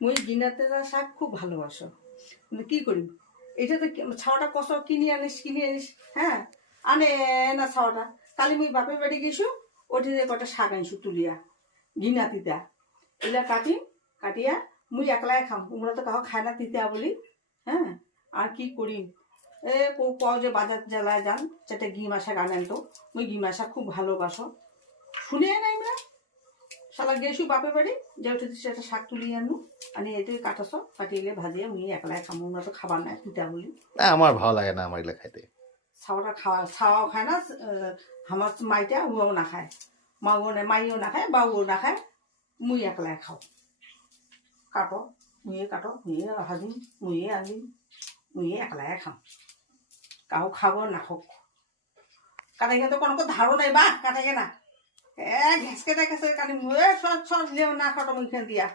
মুই গিনাতে শাক খুব ভালোবাসো, কিন্তু কি করি, এটা তো ছাওয়াটা কষ কিনে আনিস, হ্যাঁ, আনে না ছাওয়াটা। কালি মুই বাপের বাড়ি গেছু, ওঠে কটা শাক আনছু তুলিয়া গিনা তিতা, এগুলা কাটিয়া মুই একলাই খাম, তোমরা তো কাহো খায় না তিতা বলি। হ্যাঁ, আর কি করি, কও যে বাজার জ্বালায় যান সেটা গিমা শাক আনেন, তো মুই গিমা শাক খুব ভালোবাসো, শুনে নাই আমরা শালা গেছু বাপের বাড়ি, যে উঠে সেটা শাক তুলিয়ে আনু, আনি এতে কাটাছ, কাটিয়ে ভাজিয়ে মুই একলাই খাম, আমরা তো খাবার নাই তিতা বলি। না, আমার ভালো লাগে না আমার এগুলো খাইতে। ছাওয়াটা ছাওয়াও খায় না, আমার মাইটা উও না খায়, মাইও না খায়, বাবুও না খায়, মুই একলাই খাও। কাটো মুইয়ে ভাজিম, মুইয়ে আনিম, মুইয়ে একলাই খাম, কাহো খাবো না হোক। কাটে তো কোনো ধারণাই বা কাটে না, ঘেঁচকে দেখেছে কাটি মুয়ে সব না খাটো মুখে দিয়া